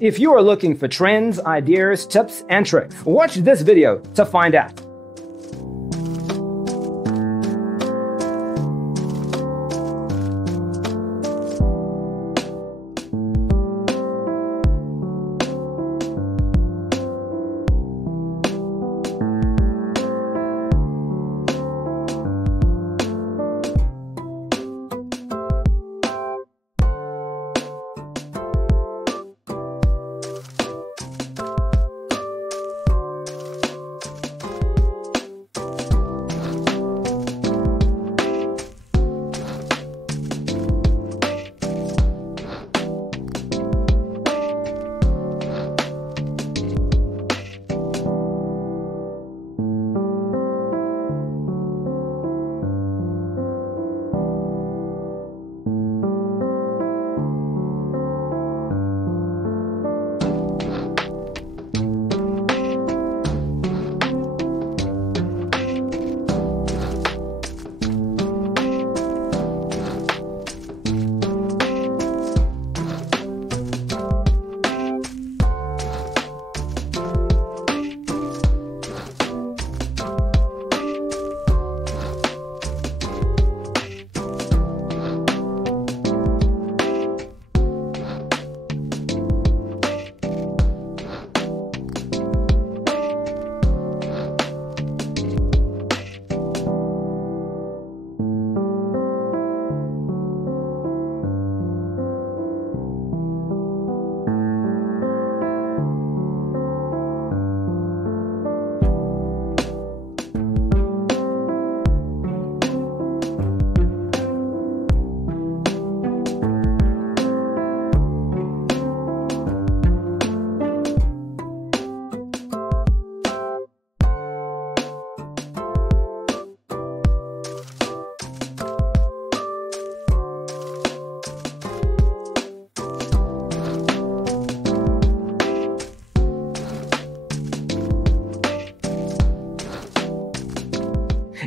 If you are looking for trends, ideas, tips, and tricks, watch this video to find out.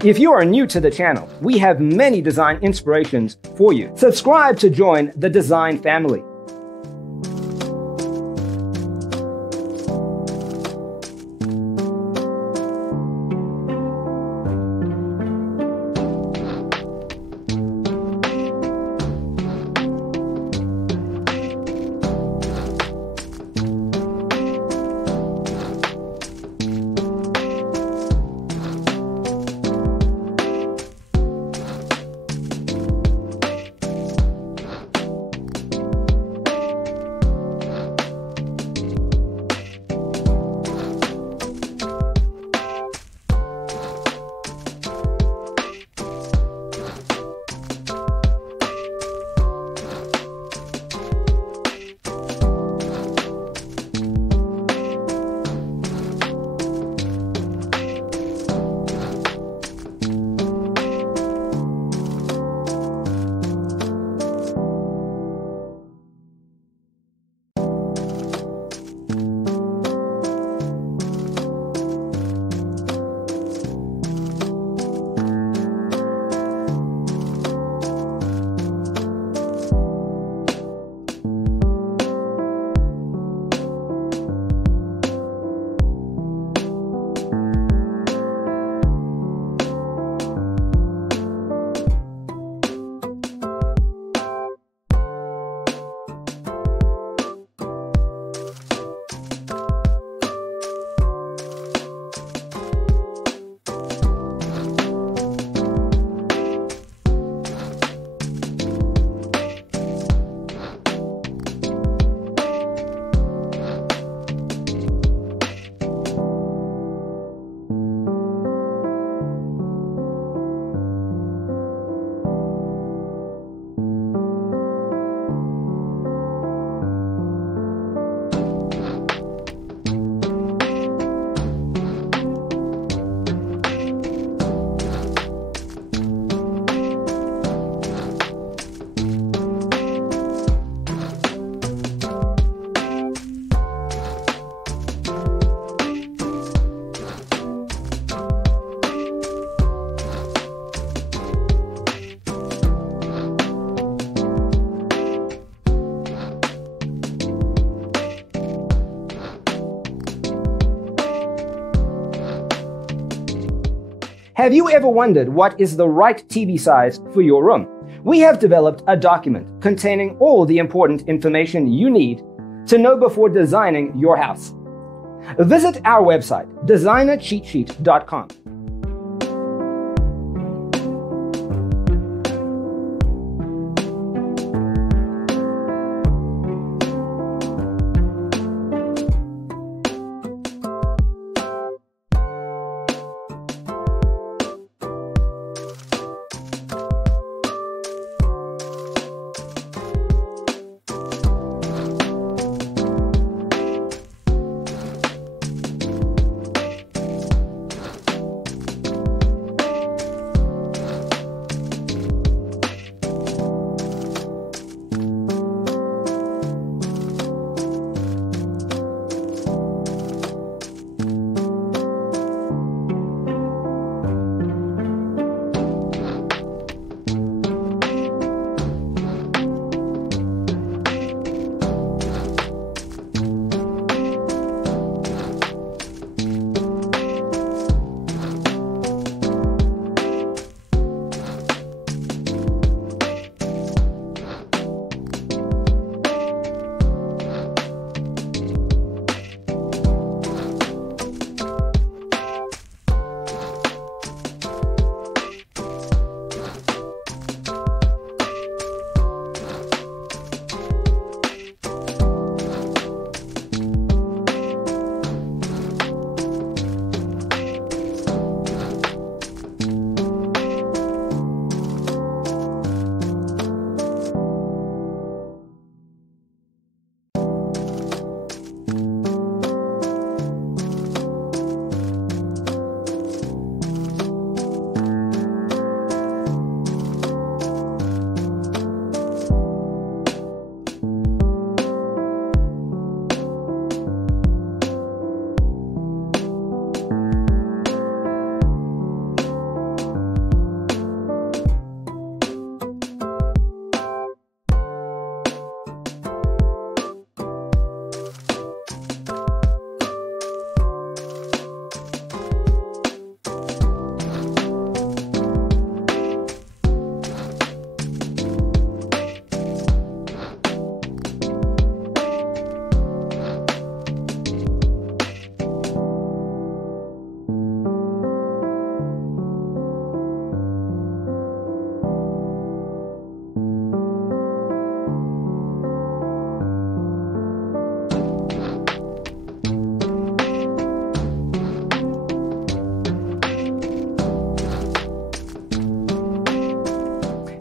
If you are new to the channel, we have many design inspirations for you. Subscribe to join the design family. Have you ever wondered what is the right TV size for your room? We have developed a document containing all the important information you need to know before designing your house. Visit our website, designercheatsheet.com.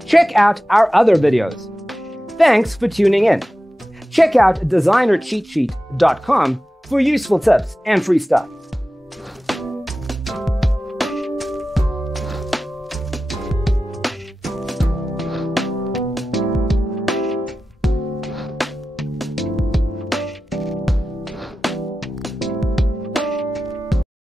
Check out our other videos. Thanks for tuning in. Check out designercheatsheet.com for useful tips and free stuff.